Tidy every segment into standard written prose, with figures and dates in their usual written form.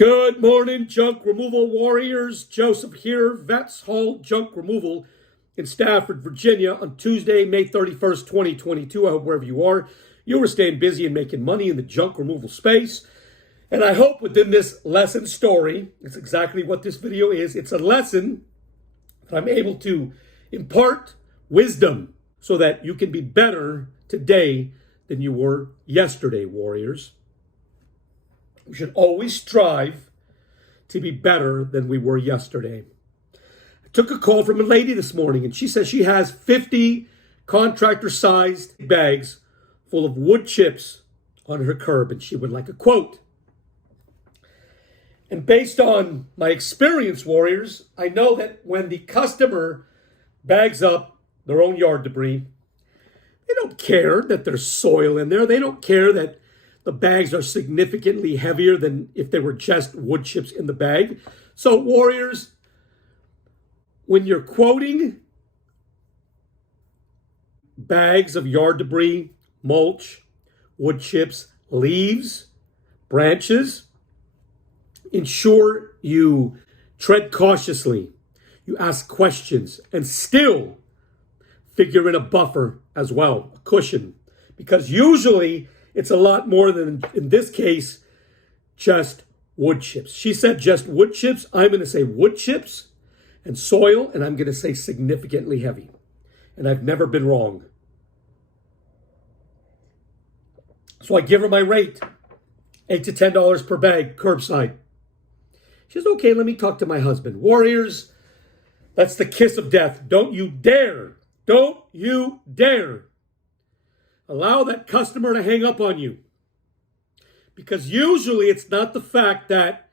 Good morning, junk removal warriors. Joseph here, Vets Haul Junk Removal in Stafford, Virginia on Tuesday, May 31st, 2022. I hope wherever you are staying busy and making money in the junk removal space. And I hope within this lesson story, it's exactly what this video is. It's a lesson that I'm able to impart wisdom so that you can be better today than you were yesterday, warriors. We should always strive to be better than we were yesterday. I took a call from a lady this morning, and she says she has 50 contractor-sized bags full of wood chips on her curb, and she would like a quote. And based on my experience, warriors, I know that when the customer bags up their own yard debris, they don't care that there's soil in there. They don't care that the bags are significantly heavier than if there were just wood chips in the bag. So, warriors, when you're quoting bags of yard debris, mulch, wood chips, leaves, branches, ensure you tread cautiously. You ask questions and still figure in a buffer as well, a cushion, because usually it's a lot more than, in this case, just wood chips. She said just wood chips. I'm going to say wood chips and soil, and I'm going to say significantly heavy. And I've never been wrong. So I give her my rate, $8 to $10 per bag, curbside. She says, okay, let me talk to my husband. Warriors, that's the kiss of death. Don't you dare allow that customer to hang up on you. Because usually it's not the fact that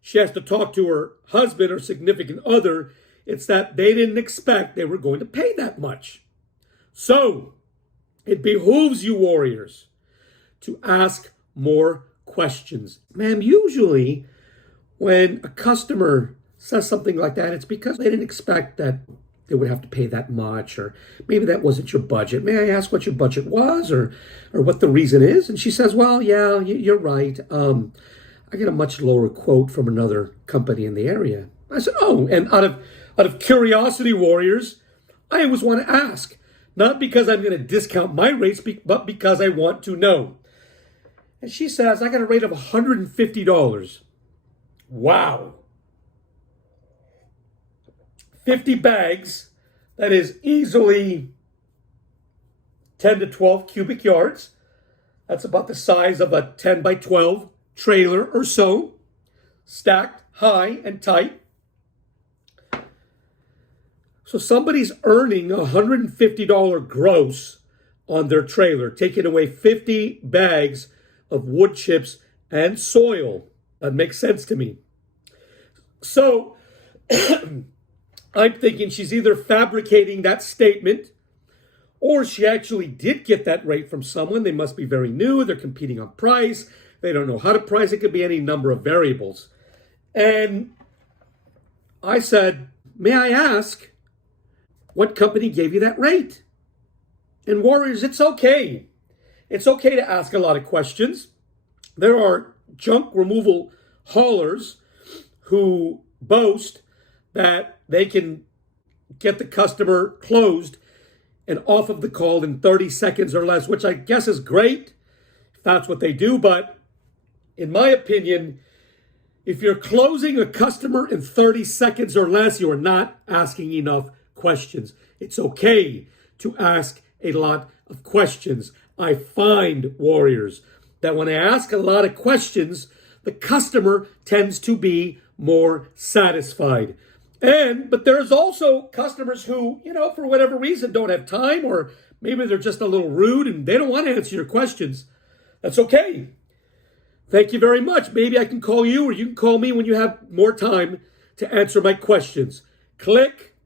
she has to talk to her husband or significant other. It's that they didn't expect they were going to pay that much. So it behooves you, warriors, to ask more questions. Ma'am, usually when a customer says something like that, it's because they didn't expect that they would have to pay that much, or maybe that wasn't your budget. May I ask what your budget was, or what the reason is? And she says, well, yeah, you're right. I get a much lower quote from another company in the area. I said, oh, and out of curiosity, warriors, I always want to ask, not because I'm going to discount my rates, but because I want to know. And she says, I got a rate of $150. Wow. 50 bags, that is easily 10 to 12 cubic yards. That's about the size of a 10 by 12 trailer or so, stacked high and tight. So somebody's earning $150 gross on their trailer, taking away 50 bags of wood chips and soil. That makes sense to me. So I'm thinking she's either fabricating that statement or she actually did get that rate from someone. They must be very new. They're competing on price. They don't know how to price. It could be any number of variables. And I said, may I ask what company gave you that rate? And warriors, it's okay. It's okay to ask a lot of questions. There are junk removal haulers who boast that they can get the customer closed and off of the call in 30 seconds or less, which I guess is great if that's what they do. But in my opinion, if you're closing a customer in 30 seconds or less, you are not asking enough questions. It's okay to ask a lot of questions. I find, warriors, that when I ask a lot of questions, the customer tends to be more satisfied. But there's also customers who, for whatever reason don't have time, or maybe they're just a little rude and they don't want to answer your questions. That's okay. Thank you very much. Maybe I can call you, or you can call me when you have more time to answer my questions. Click.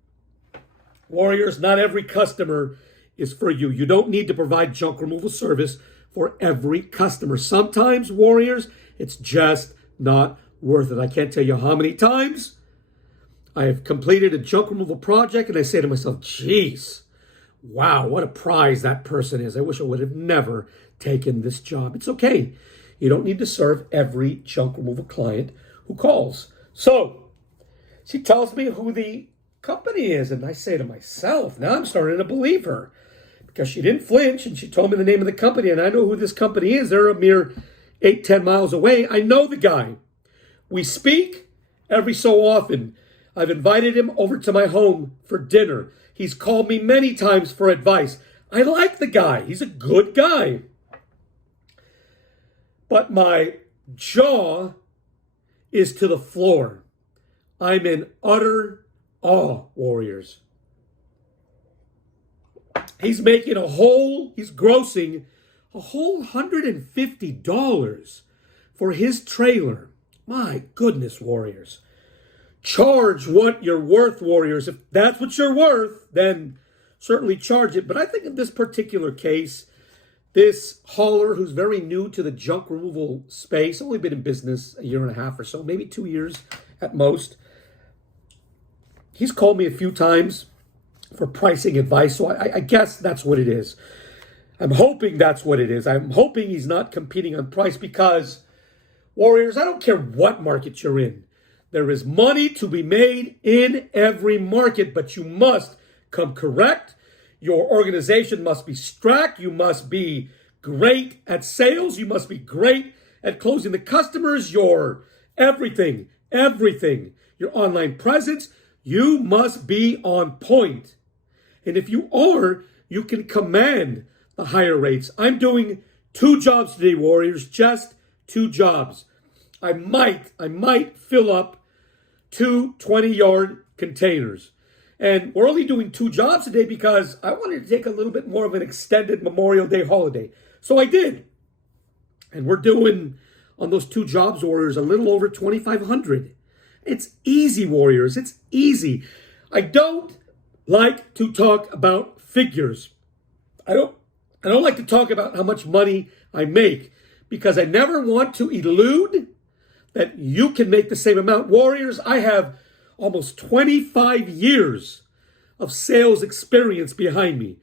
Warriors, not every customer is for you. You don't need to provide junk removal service for every customer. Sometimes, warriors, it's just not worth it. I can't tell you how many times I have completed a junk removal project and I say to myself, geez, wow, what a prize that person is. I wish I would have never taken this job. It's okay. You don't need to serve every junk removal client who calls. So she tells me who the company is, and I say to myself, now I'm starting to believe her because she didn't flinch and she told me the name of the company, and I know who this company is. They're a mere 8-10 miles away. I know the guy. We speak every so often. I've invited him over to my home for dinner. He's called me many times for advice. I like the guy. He's a good guy. But my jaw is to the floor. I'm in utter awe, Warriors. He's grossing a whole $150 for his trailer. My goodness, Warriors. Charge what you're worth, Warriors. If that's what you're worth, then certainly charge it. But I think in this particular case, this hauler who's very new to the junk removal space, only been in business a year and a half or so, maybe 2 years at most. He's called me a few times for pricing advice, so I guess that's what it is. I'm hoping that's what it is. I'm hoping he's not competing on price because, Warriors, I don't care what market you're in. There is money to be made in every market, but you must come correct. Your organization must be strapped. You must be great at sales. You must be great at closing the customers. Your everything, your online presence. You must be on point. And if you are, you can command the higher rates. I'm doing 2 jobs today, Warriors, just 2 jobs. I might fill up 2 20-yard containers. And we're only doing 2 jobs today because I wanted to take a little bit more of an extended Memorial Day holiday. So I did. And we're doing, on those 2 jobs, Warriors, a little over $2,500. It's easy, Warriors. It's easy. I don't like to talk about figures. I don't like to talk about how much money I make because I never want to elude that you can make the same amount. Warriors, I have almost 25 years of sales experience behind me.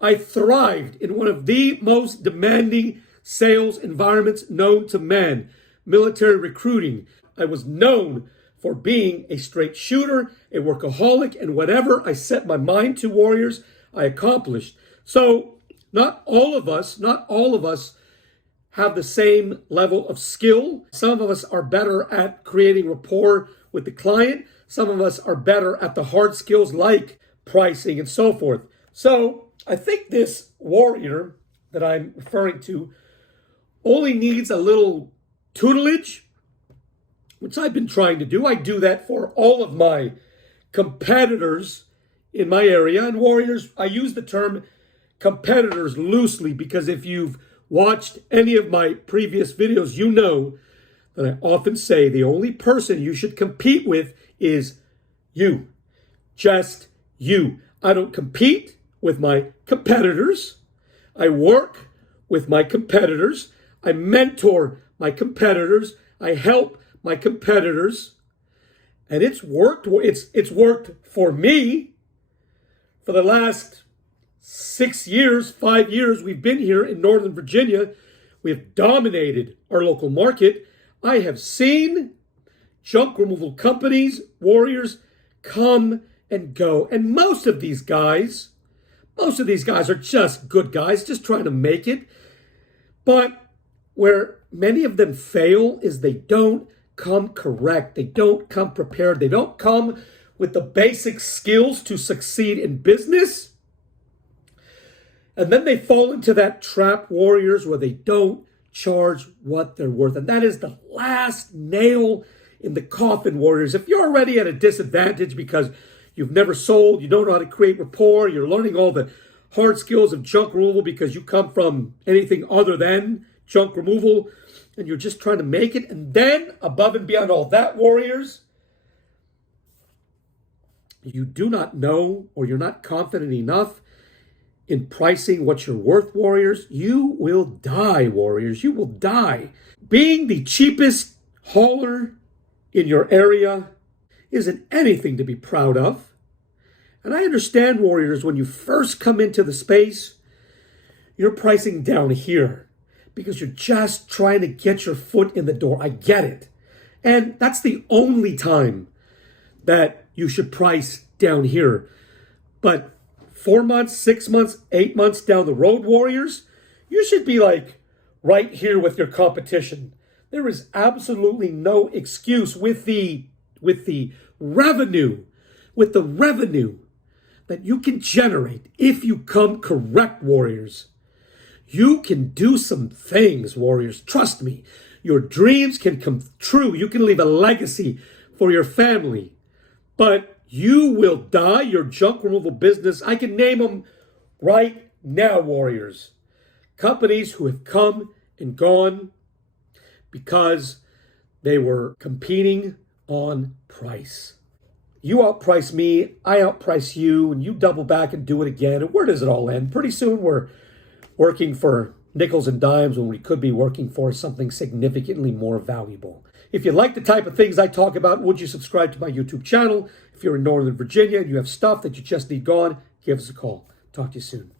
I thrived in one of the most demanding sales environments known to man, military recruiting. I was known for being a straight shooter, a workaholic, and whatever I set my mind to, Warriors, I accomplished. So not all of us have the same level of skill. Some of us are better at creating rapport with the client. Some of us are better at the hard skills like pricing and so forth. So I think this warrior that I'm referring to only needs a little tutelage, which I've been trying to do. I do that for all of my competitors in my area. And Warriors, I use the term competitors loosely because if you've watched any of my previous videos, you know that I often say the only person you should compete with is you. Just you. I don't compete with my competitors. I work with my competitors. I mentor my competitors. I help my competitors. And it's worked. It's worked for me for the last 6 years, 5 years. We've been here in Northern Virginia. We have dominated our local market. I have seen junk removal companies, Warriors, come and go. And most of these guys are just good guys, just trying to make it. But where many of them fail is they don't come correct. They don't come prepared. They don't come with the basic skills to succeed in business. And then they fall into that trap, Warriors, where they don't charge what they're worth. And that is the last nail in the coffin, Warriors. If you're already at a disadvantage because you've never sold, you don't know how to create rapport, you're learning all the hard skills of junk removal because you come from anything other than junk removal, and you're just trying to make it. And then, above and beyond all that, Warriors, you do not know or you're not confident enough in pricing what you're worth, Warriors, you will die, Warriors. You will die. Being the cheapest hauler in your area isn't anything to be proud of. And I understand, Warriors, when you first come into the space, you're pricing down here because you're just trying to get your foot in the door. I get it. And that's the only time that you should price down here. But 4 months, 6 months, 8 months down the road, Warriors, you should be like right here with your competition. There is absolutely no excuse with the revenue, that you can generate if you come correct, Warriors. You can do some things, Warriors. Trust me. Your dreams can come true. You can leave a legacy for your family. But you will die. Your junk removal business, I can name them right now, Warriors. Companies who have come and gone because they were competing on price. You outprice me, I outprice you, and you double back and do it again. And where does it all end? Pretty soon we're working for nickels and dimes when we could be working for something significantly more valuable. If you like the type of things I talk about, would you subscribe to my YouTube channel? If you're in Northern Virginia and you have stuff that you just need gone, give us a call. Talk to you soon.